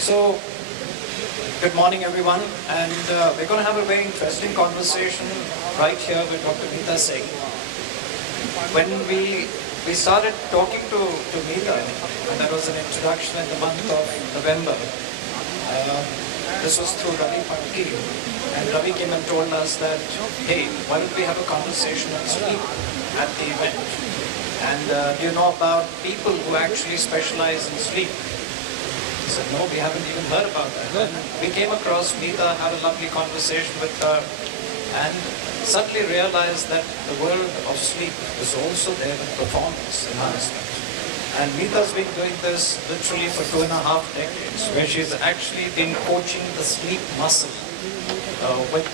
So, good morning everyone, and we're going to have a very interesting conversation right here with Dr. Meeta Singh. When we started talking to Meeta, and that was an introduction in the month of November, this was through Ravi Phatki, and Ravi came and told us that, hey, why don't we have a conversation on sleep at the event? And do you know about people who actually specialize in sleep? I said, no, we haven't even heard about that. And we came across Meeta, had a lovely conversation with her, and suddenly realized that the world of sleep is also there with performance enhancement. And Meeta's been doing this literally for 2.5 decades, where she's actually been coaching the sleep muscle with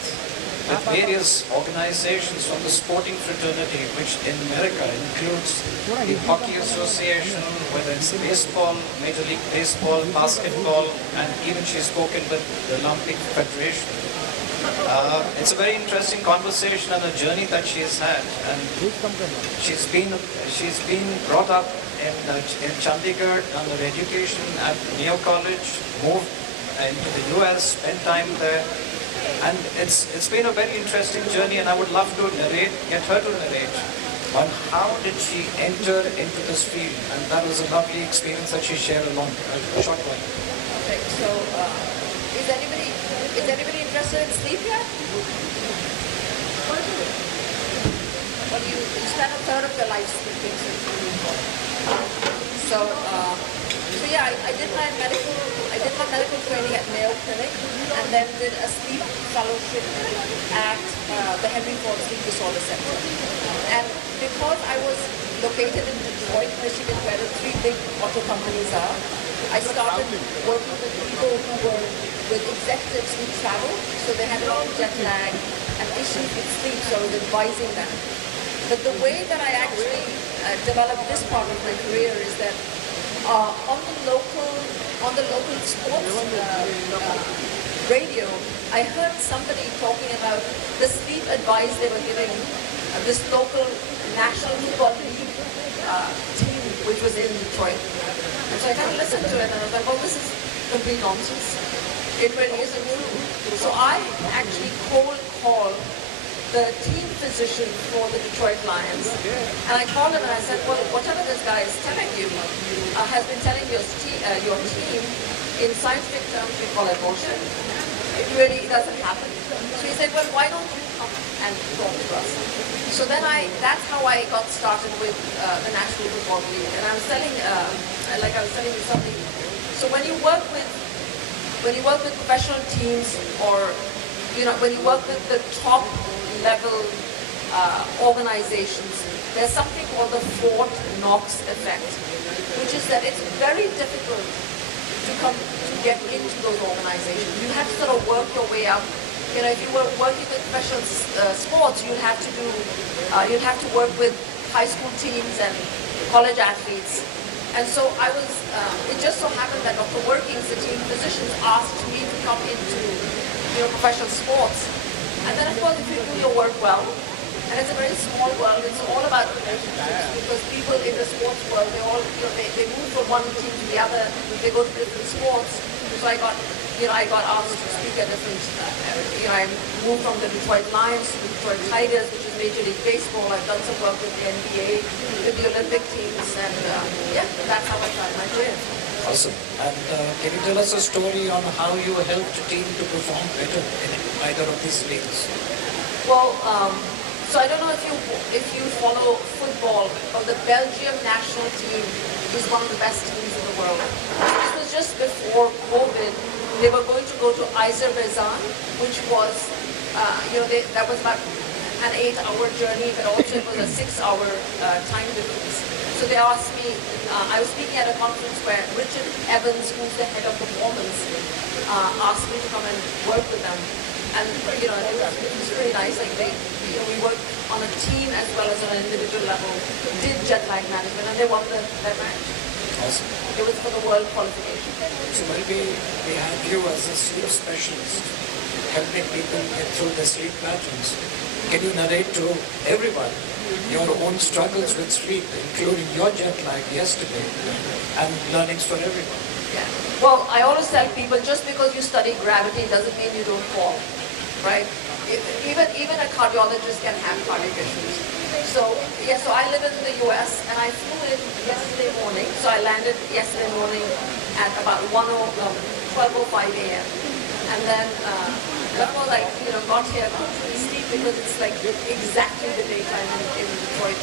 various organizations from the sporting fraternity, which in America includes the Hockey Association, whether it's baseball, Major League Baseball, basketball, and even she's spoken with the Olympic Federation. It's a very interesting conversation and a journey that she has had, and she's been brought up in Chandigarh, done her education at Neo College, moved into the US, spent time there. And it's been a very interesting journey, and I would love to get her to narrate on how did she enter into this field, and that was a lovely experience that she shared along a short while. Okay, so is anybody interested in sleep yet? Well, you spend a third of your life sleeping. So yeah, I did my medical training at Mayo Clinic, and then did a sleep fellowship at the Henry Ford Sleep Disorder Center. And because I was located in Detroit, Michigan, where the 3 big auto companies are, I started working with people who were with executives who travel, so they had a lot of jet lag and issues with sleep, so I was advising them. But the way that I actually developed this part of my career is that on the local sports radio, I heard somebody talking about the sleep advice they were giving this local National Football League team, which was in Detroit. And so I kind of listened to it, and I was like, well, this is complete nonsense. It really isn't true. So I actually cold called the team physician for the Detroit Lions. And I called him and I said, well, whatever this guy is telling you has been telling your team in scientific terms, we call it bullshit. It really doesn't happen. So he said, well, why don't you come and talk to us? So then that's how I got started with the National Football League. And I was telling, like I was telling you something. So when you work with professional teams, or when you work with the top level organizations, there's something called the Fort Knox effect, which is that it's very difficult to get into those organizations. You have to sort of work your way up. If you were working with professional sports, you'd have to work with high school teams and college athletes. And so it just so happened that Dr. Workings, the team physicians, asked me to come into professional sports. And then of course, if you do your work well, and it's a very small world, it's all about relationships, because people in the sports world, they all they move from one team to the other, they go to different sports. So I got asked to speak at different. I moved from the Detroit Lions to the Detroit Tigers, which is Major League Baseball. I've done some work with the NBA, with the Olympic teams, and that's how I started my career. Awesome. And can you tell us a story on how you helped a team to perform better in either of these leagues? Well, so I don't know if you follow football, but the Belgium national team is one of the best teams in the world. This was just before COVID. They were going to go to Azerbaijan, which was, that was about an 8-hour journey, but also it was a 6-hour time difference. So they asked me, I was speaking at a conference where Richard Evans, who's the head of performance, asked me to come and work with them. And it was really nice. Like we worked on a team as well as on an individual level, did jet lag management, and they won that match. Awesome. It was for the world qualification. So maybe we have you as a sleep specialist, helping people get through their sleep patterns. Can you narrate to everyone your own struggles with sleep, including your jet lag yesterday, and learnings for everyone? Yeah. Well, I always tell people, just because you study gravity doesn't mean you don't fall, right? Even a cardiologist can have cardiac issues. So, yeah, so I live in the US and I flew in yesterday morning. So I landed yesterday morning at about 12:05 a.m. And then before got here, couldn't really sleep because it's like exactly the daytime in Detroit.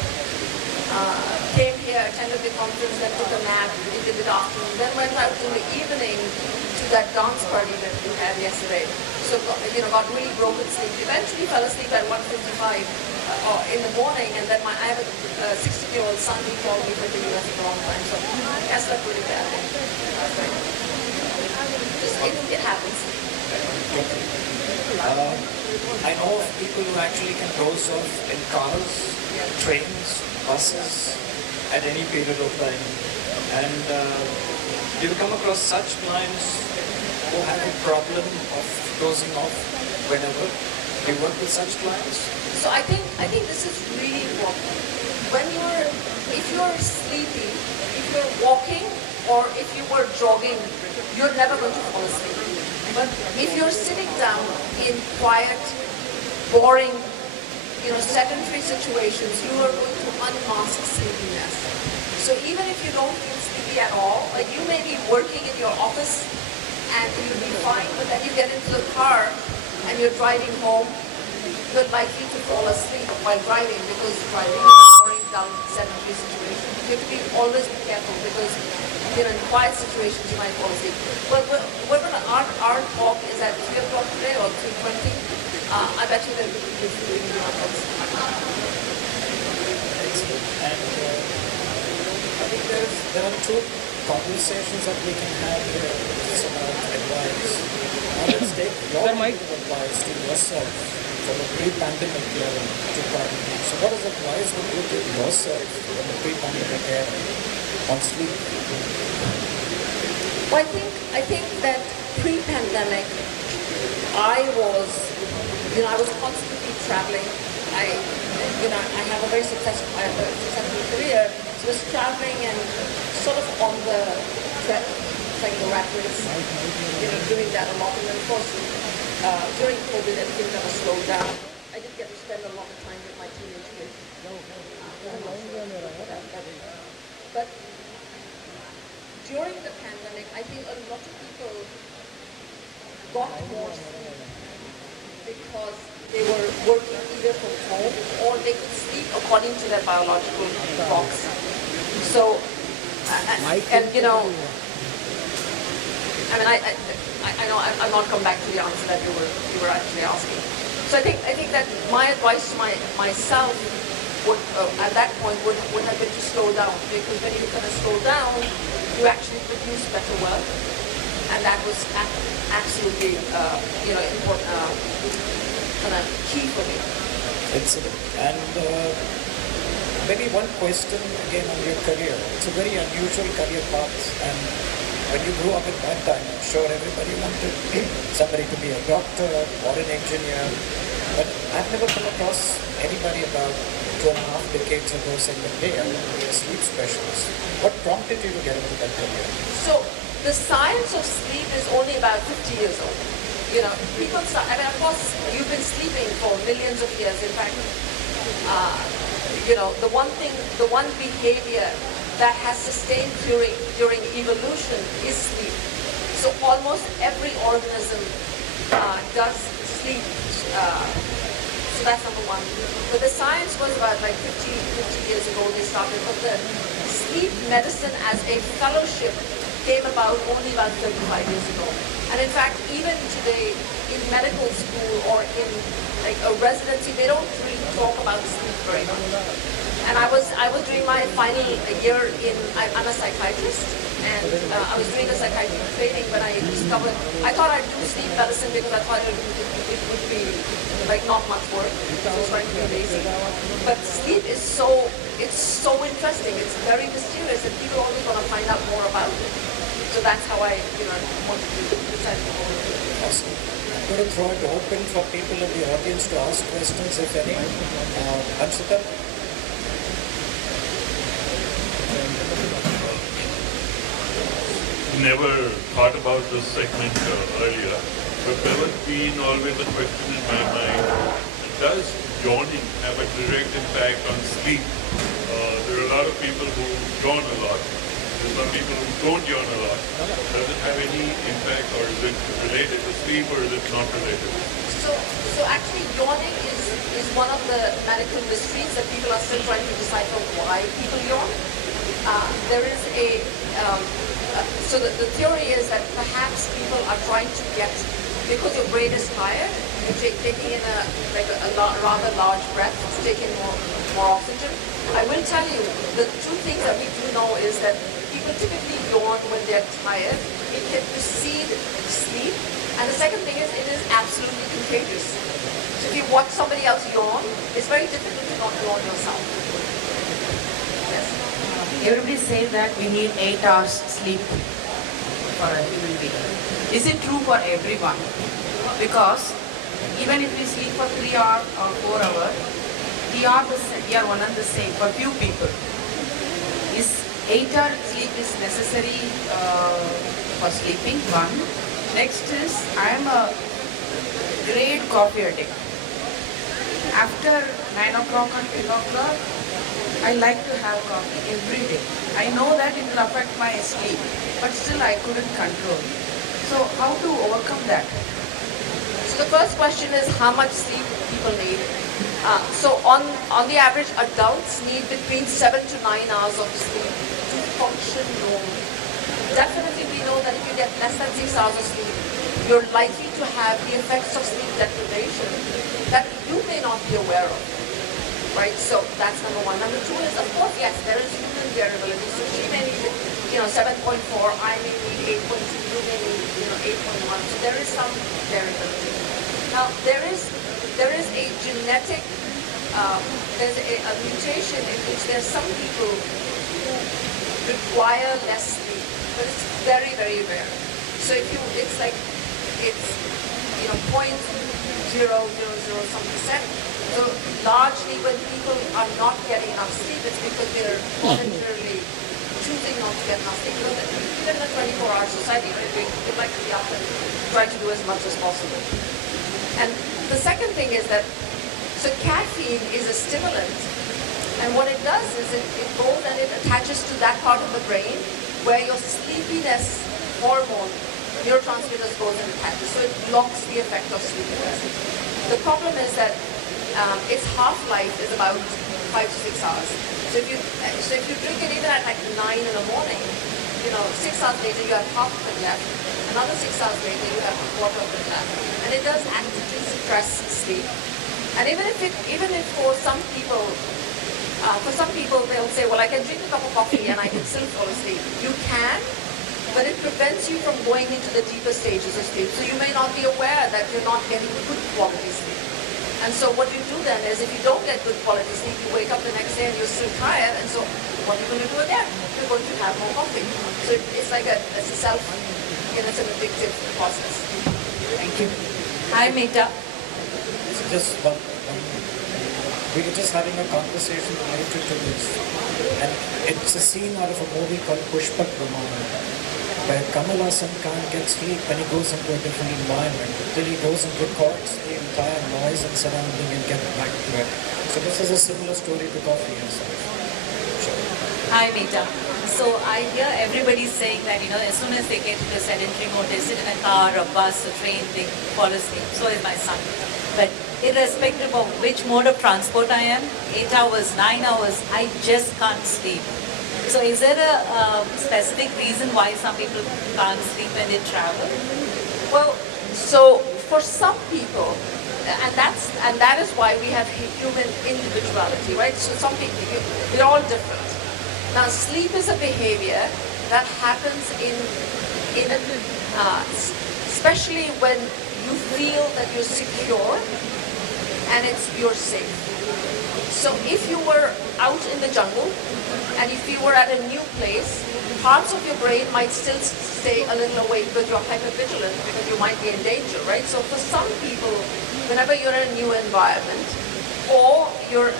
Came here, attended the conference, then took a nap into the afternoon, then went out in the evening to that dance party that we had yesterday. So, got really broken sleep. Eventually fell asleep at 1:55 in the morning, and then I have a 16-year-old son who called me for the US at the wrong time, so I slept really badly. It happens. I know of people who actually can doze off in cars, trains, buses, at any period of time. And do you come across such clients who have a problem of dozing off whenever? Do you work with such clients? So I think this is really important. If you're sleepy, if you're walking, or if you were jogging, you're never going to fall asleep. But if you're sitting down in quiet, boring, sedentary situations, you are going to unmask sleepiness. So even if you don't feel sleepy at all, like you may be working in your office and you'll be fine, but then you get into the car and you're driving home, you're likely to fall asleep while driving because driving is a boring, down, sedentary situation. You have to always be careful because in quiet situations you might fall asleep. But our talk is at 3 o'clock today or 3:20. I bet you there will be doing the And I think there are two conversations that we can have here. It's about advice. Now let's take your advice to yourself from a pre-pandemic era to pandemic. So what is advice would you give yourself from a pre-pandemic era on sleep? Well, I think that pre-pandemic, I was constantly traveling. I have a very successful career. So I was traveling and sort of on the track, like the rat race, doing that a lot. And then of course, during COVID, everything kind of slowed down. I did get to spend a lot of time with my teenage kids. But during the pandemic, I think a lot of people got more sleep because they were working either from home or they could sleep according to their biological clocks. So, I know I'll not come back to the answer that you were actually asking. So I think that my advice to myself would at that point would have been to slow down, because when you kind of slow down, you actually produce better work, and that was absolutely important, kind of key for me. Excellent. And maybe one question again on your career. It's a very unusual career path, and when you grew up at that time, I'm sure everybody wanted somebody to be a doctor or an engineer, but I've never come across anybody about 2.5 decades ago saying that, hey, I want to be a sleep specialist. What prompted you to get into that career? So the science of sleep is only about 50 years old. People start, of course, you've been sleeping for millions of years. In fact, the one behavior that has sustained during evolution is sleep. So almost every organism does sleep. So that's number one. But the science was about 50 years ago they started. But the sleep medicine as a fellowship came about only about 35 years ago. And in fact, even today in medical school or in a residency, they don't really talk about sleep very much. And I was doing my final year I'm a psychiatrist, and I was doing a psychiatry training when I discovered, I thought I'd do sleep medicine because I thought it would be not much work, so I was trying to be lazy. But sleep is so interesting, it's very mysterious, and people always want to find out more about it. So that's how I wanted to decide to go into it. Awesome. I'm going to throw it open for people in the audience to ask questions, if any. Anshita? never thought about this segment earlier, but there has been always a question in my mind, does yawning have a direct impact on sleep? There are a lot of people who yawn a lot. There are some people who don't yawn a lot. Does it have any impact, or is it related to sleep, or is it not related? So actually yawning is one of the medical mysteries that people are still trying to decipher why people yawn. There is so the theory is that perhaps people are trying to get, because your brain is tired, you're taking in a rather large breath to take in more oxygen. I will tell you, the two things that we do know is that people typically yawn when they're tired. It can precede sleep. And the second thing is, it is absolutely contagious. So if you watch somebody else yawn, it's very difficult to not yawn yourself. Yes. Everybody says that we need 8 hours sleep for a human being. Is it true for everyone? Because even if we sleep for 3 hours or 4 hours, we are one and the same for few people. Is 8-hour sleep is necessary for sleeping? One. Next is, I am a great coffee addict. After 9 o'clock or 10 o'clock, I like to have coffee every day. I know that it will affect my sleep, but still I couldn't control. So how to overcome that? So the first question is, how much sleep people need? So on the average, adults need between 7 to 9 hours of sleep to function normally. Definitely we know that if you get less than 6 hours of sleep, you're likely to have the effects of sleep deprivation that you may not be aware of. Right? So that's number one. Number two is, of course, yes, there is human variability. So she may need, 7.4, I may need 8.2, you may need, 8.1. So there is some variability. Now, there is a genetic, there's a mutation in which there's some people who require less sleep, but it's very, very rare. So it's 0.000 some percent. So largely when people are not getting enough sleep, it's because they're voluntarily choosing not to get enough sleep. Because even in a 24-hour society, we'd like to be up and try to do as much as possible. And the second thing is that, so caffeine is a stimulant, and what it does is it goes and it attaches to that part of the brain where your sleepiness hormone, neurotransmitters goes and attaches, so it blocks the effect of sleepiness. The problem is that its half-life is about 5 to 6 hours. So if you drink it even at like 9 in the morning, 6 hours later you have half of it left. Another 6 hours later you have a quarter of it left. And it does actively suppress sleep. And even if for some people they'll say, well, I can drink a cup of coffee and I can still fall asleep. You can, but it prevents you from going into the deeper stages of sleep. So you may not be aware that you're not getting good quality sleep. And so what you do then is, if you don't get good quality sleep, you wake up the next day and you're still tired, and so what are you going to do again? You're going to have more coffee. So it's like it's an addictive process. Thank you. Hi, Meeta. Just one. We were just having a conversation related to this, and it's a scene out of a movie called Pushpak Raman, where Kamal Hassan can't get sleep when he goes into a different environment, till he goes and records the entire noise and surrounding and get back to it. So this is a similar story to coffee and stuff. Sure. Hi, Meeta. So I hear everybody saying that, as soon as they get into a sedentary mode, they sit in a car, a bus, a train, they fall asleep. So is my son. But irrespective of which mode of transport I am, 8 hours, 9 hours, I just can't sleep. So is there a specific reason why some people can't sleep when they travel? Well, so for some people, and that is why we have human individuality, right? So some people, we're all different. Now, sleep is a behavior that happens especially when you feel that you're secure and you're safe. So if you were out in the jungle and if you were at a new place, parts of your brain might still stay a little awake because you're hypervigilant, because you might be in danger, right? So for some people, whenever you're in a new environment or you're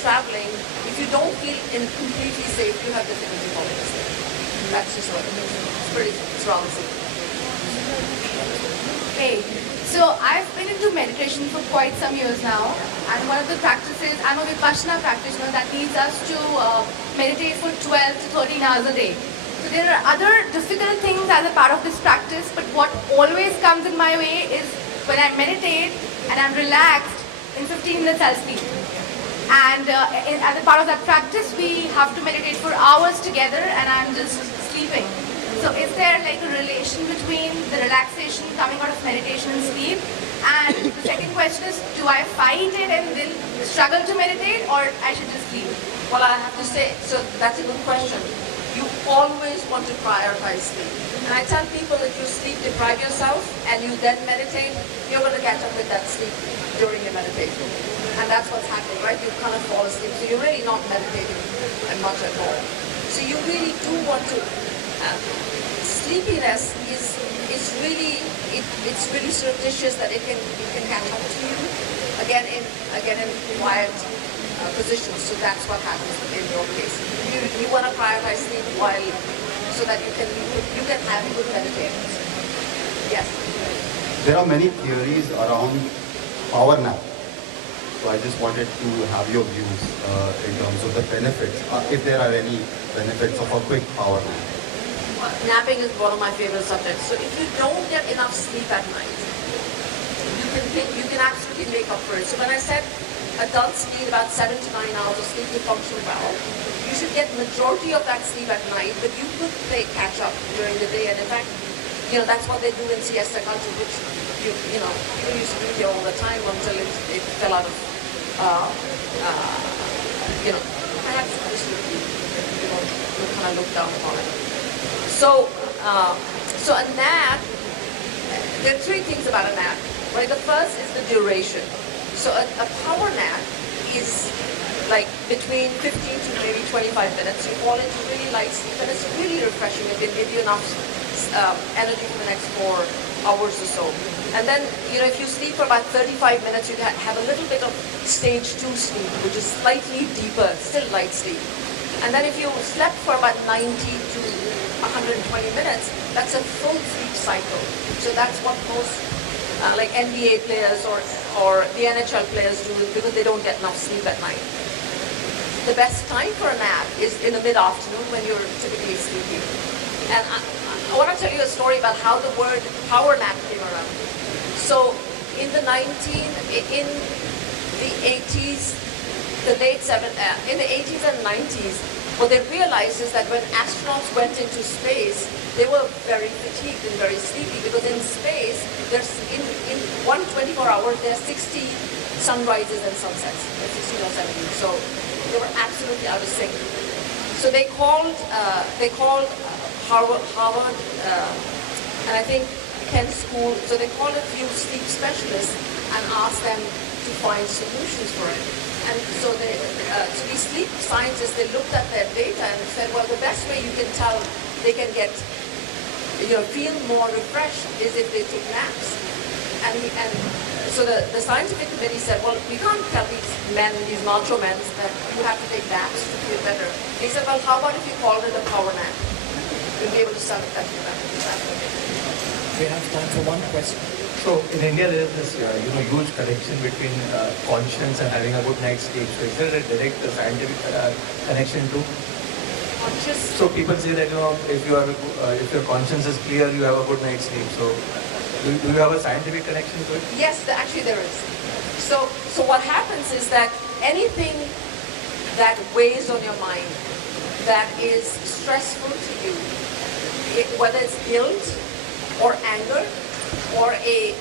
traveling, if you don't feel completely safe, you have difficulty falling asleep. That's just what it means. It's rather simple. Hey, so I've been into meditation for quite some years now, and one of the practices, I'm a Vipassana practitioner that needs us to meditate for 12 to 13 hours a day. So there are other difficult things as a part of this practice, but what always comes in my way is when I meditate and I'm relaxed, in 15 minutes I'll sleep. And as a part of that practice, we have to meditate for hours together, and I'm just sleeping. So is there like a relation between the relaxation coming out of meditation and sleep? And the second question is, do I fight it and then struggle to meditate, or I should just sleep? Well, I have to say, so that's a good question. You always want to prioritize sleep. And I tell people, if you sleep deprive yourself and you then meditate, you're going to catch up with that sleep during your meditation. And that's what's happening, right? You kind of fall asleep. So you're really not meditating much at all. So you really do want to, sleepiness is really, it's really surreptitious that it can catch up to you. Again in quiet positions. So that's what happens in your case. You want to prioritize sleep so that you can have good meditations. Yes. There are many theories around power nap. So I just wanted to have your views in terms of the benefits, if there are any benefits of a quick power nap. Napping is one of my favorite subjects. So if you don't get enough sleep at night, you can absolutely make up for it. So when I said adults need about 7 to 9 hours of sleep to function well, you should get majority of that sleep at night, but you could play catch up during the day. And in fact, that's what they do in siesta culture, which people used to do here all the time until it fell out of perhaps kind of look down upon it. So a nap, there are 3 things about a nap, right? The first is the duration. So a power nap is like between 15 to maybe 25 minutes. You fall into really light sleep, and it's really refreshing. It will give you enough energy for the next 4 hours or so. And then, if you sleep for about 35 minutes, you have a little bit of stage 2 sleep, which is slightly deeper, still light sleep. And then if you slept for about 90 to 120 minutes, that's a full sleep cycle. So that's what most like NBA players or the NHL players do, because they don't get enough sleep at night. The best time for a nap is in the mid-afternoon when you're typically sleeping. And I want to tell you a story about how the word power nap came around. So in the 80s, in the 80s and 90s, what they realized is that when astronauts went into space, they were very fatigued and very sleepy, because in space, there's in 124 hours, there are 60 sunrises and sunsets, 16 or 17. So they were absolutely out of sync. So they called Harvard, and I think Kent School. So they called a few sleep specialists and asked them to find solutions for it. And so these sleep scientists, they looked at their data and said, well, the best way you can tell they can feel more refreshed is if they take naps. And so the scientific committee said, well, we can't tell these macho men that you have to take naps to feel better. They said, well, how about if you call it a power nap? You'll be able to sell it that to them. We have time for one question. So in India there is this huge connection between conscience and having a good night's sleep. So is there a direct scientific connection too? Conscious. So people say that if your conscience is clear, you have a good night's sleep. So do you have a scientific connection to it? Yes, actually there is. So what happens is that anything that weighs on your mind, that is stressful to you, whether it's guilt or anger, or a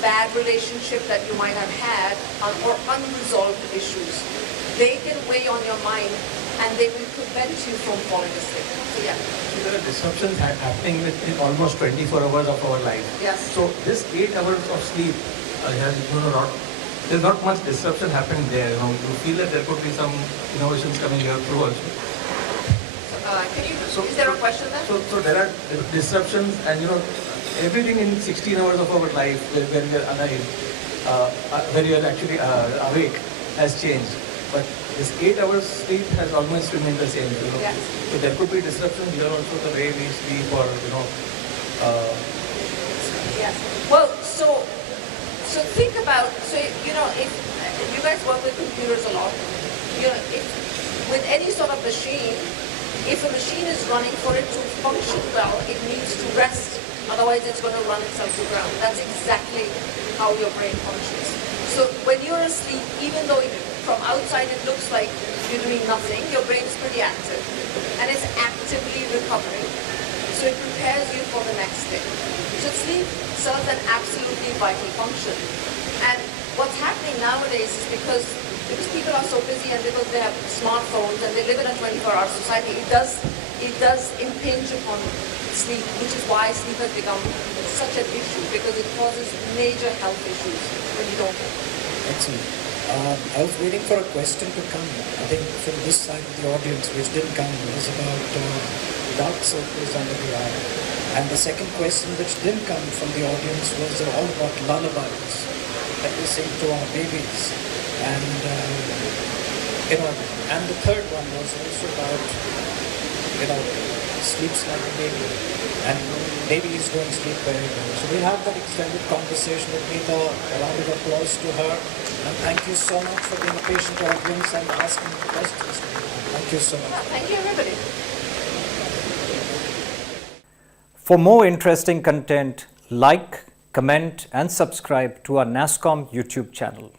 bad relationship that you might have had, or unresolved issues, they can weigh on your mind and they will prevent you from falling asleep. So yeah. So there are disruptions happening within almost 24 hours of our life. Yes. So this 8 hours of sleep there's not much disruption happening there. You feel that there could be some innovations coming here through also. Is there a question there? So there are disruptions, and everything in 16 hours of our life where we are alive, where we are actually awake, has changed. but this 8 hours sleep has almost remained the same. Yes. So there could be disruption here also, the way we sleep, or Yes. Well, so think about, if you guys work with computers a lot, if with any sort of machine, if a machine is running, for it to function well, it needs to rest. Otherwise, it's going to run itself to ground. That's exactly how your brain functions. So when you're asleep, even though from outside it looks like you're doing nothing, your brain is pretty active and it's actively recovering. So it prepares you for the next day. So sleep serves an absolutely vital function. And what's happening nowadays is because people are so busy and because they have smartphones and they live in a 24-hour society, it does impinge upon sleep, which is why sleep has become such an issue, because it causes major health issues when you don't get it. Excellent. I was waiting for a question to come, I think from this side of the audience, which didn't come, was about dark circles under the eye. And the second question which didn't come from the audience was all about lullabies that we sing to our babies. And, and the third one was also about, sleeps like a baby. And babies don't sleep very well. So we'll have that extended conversation with Meeta. A round of applause to her. And thank you so much for being a patient audience and asking questions. Thank you so much. Thank you, everybody. For more interesting content, like, comment and subscribe to our NASSCOM YouTube channel.